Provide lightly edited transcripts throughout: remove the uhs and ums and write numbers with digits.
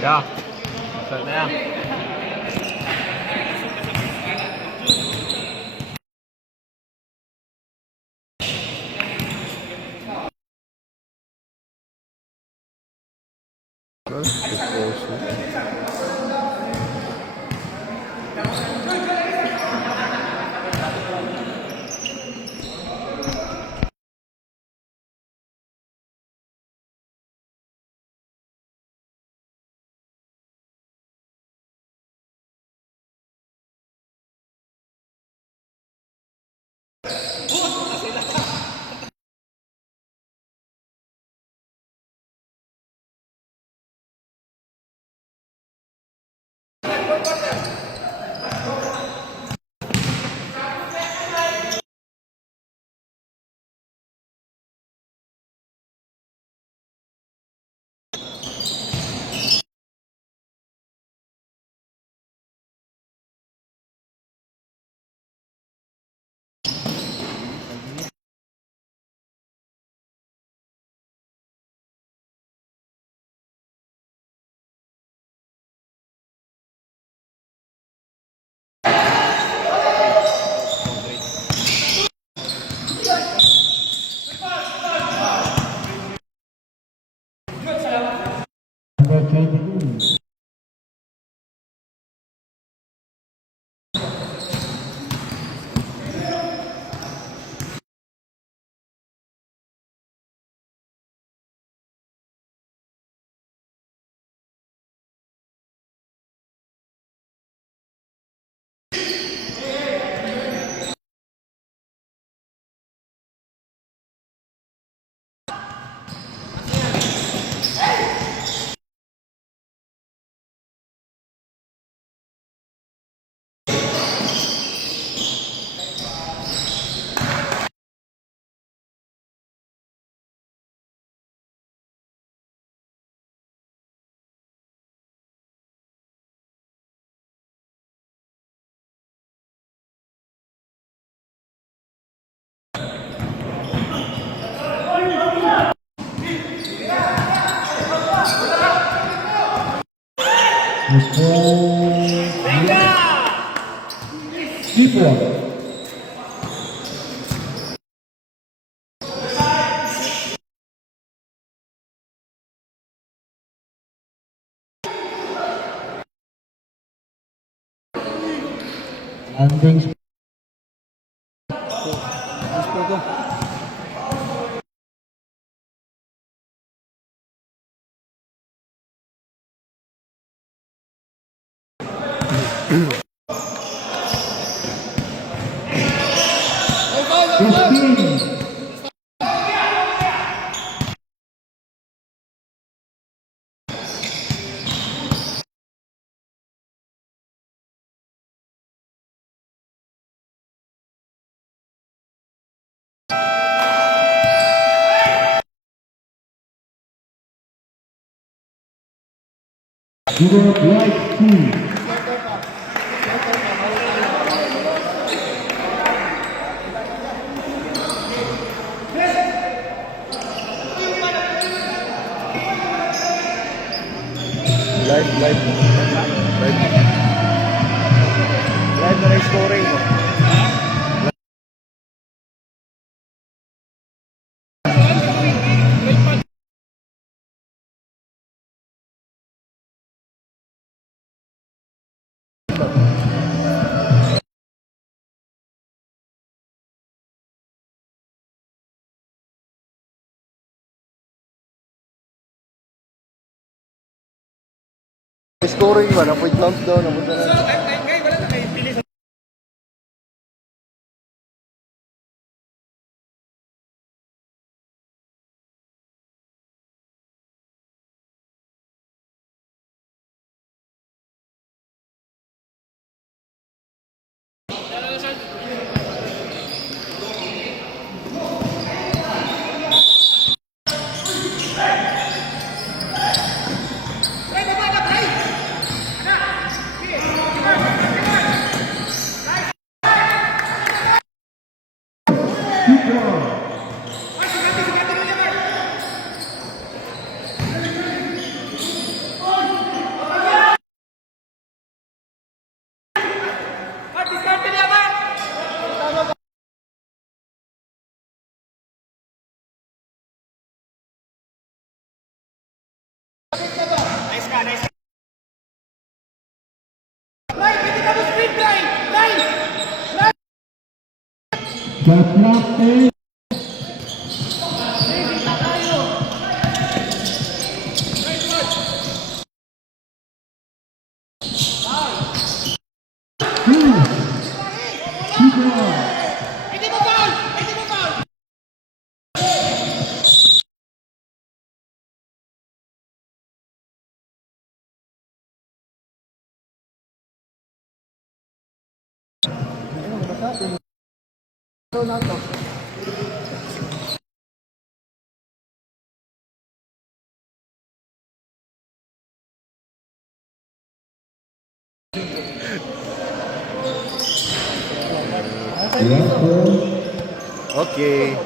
Yeah. Start na yan. Number 22. Keeper. Landing. Europe Light Team. Live na scoring mo. Scoring ba? Na-point count daw. Napunta na. The clock is two. Keep on. Okay.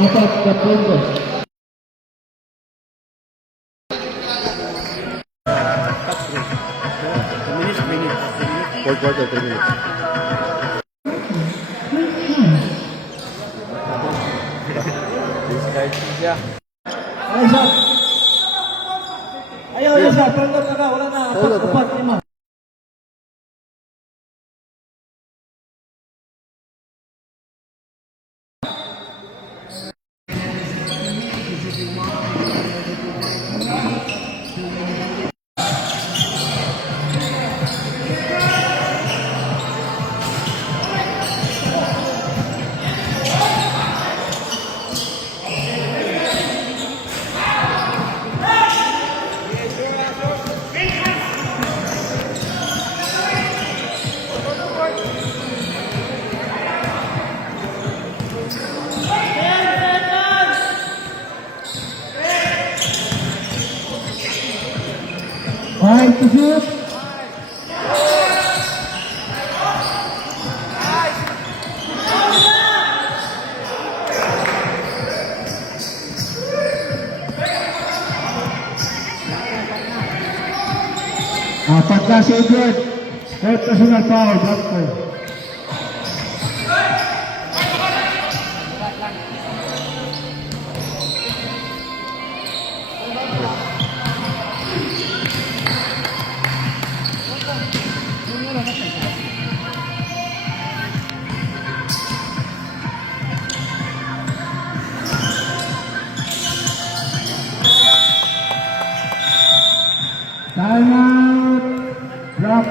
Apat na puntos. Fourth quarter, 3 minutes. Discard siya. Ayaw siya. Ayaw siya. Pagod na ka. Wala na. Apat, 5. Five to shoot. Apat na si Edward. Third personal foul. Block foul. Timeout. Drop.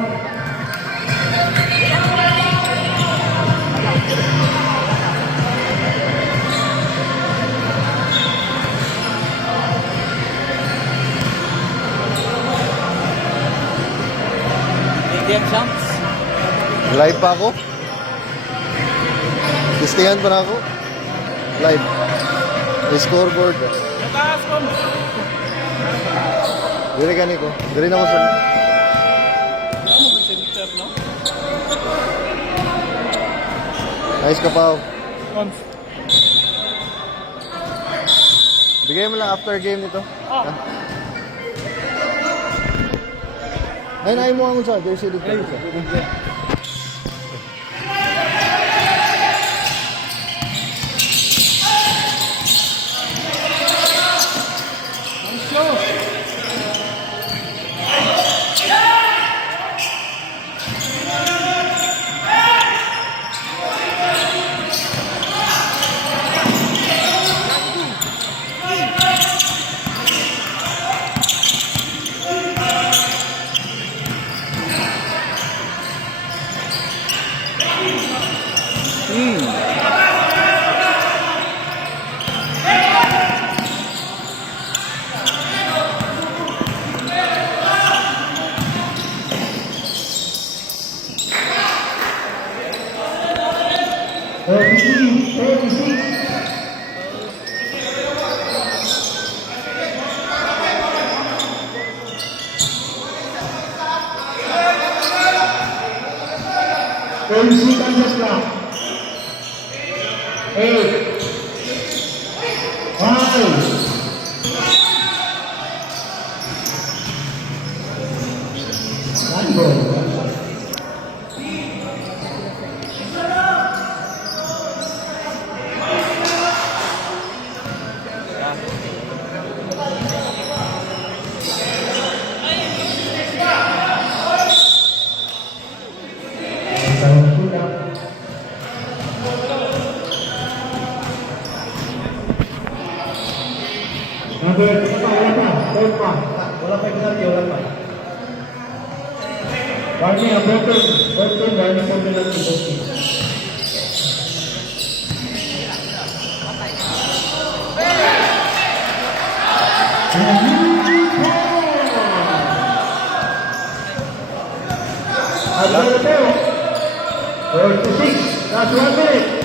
Live pa ako? Listingan pa na ako? Live. May scoreboard. Dili gani ko. Dili na ko sa... Nice ka pa. Bigay mo lang after game nito. Ha? Ay, naay mo ang sa jersey dito. 46. Seconds left. 8, 5, 1. Wala pa penalty, wala pa. Warning, ang broken, warning for penalty. Available. 46, that's 1 minute.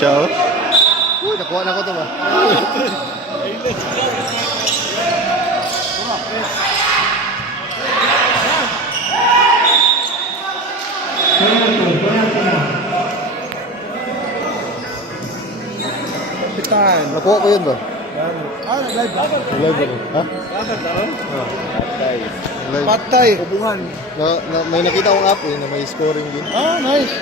Siya, oh. Uy, nakuha na ko ito ba? Nakuha ko yun ba? Nag-live ba? Live ba rin? Ha? Live. Patay. Hubungan. May nakita akong app na may scoring din. Nice.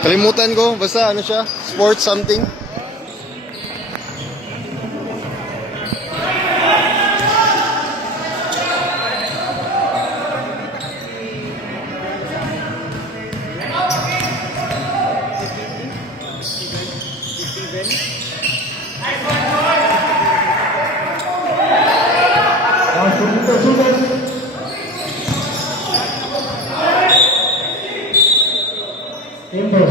Kalimutan ko, basta ano siya? Sports something. Simple.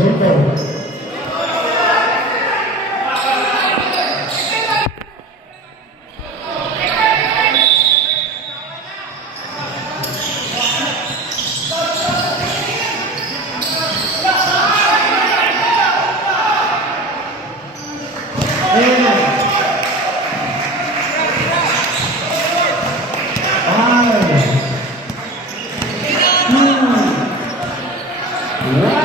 Wow.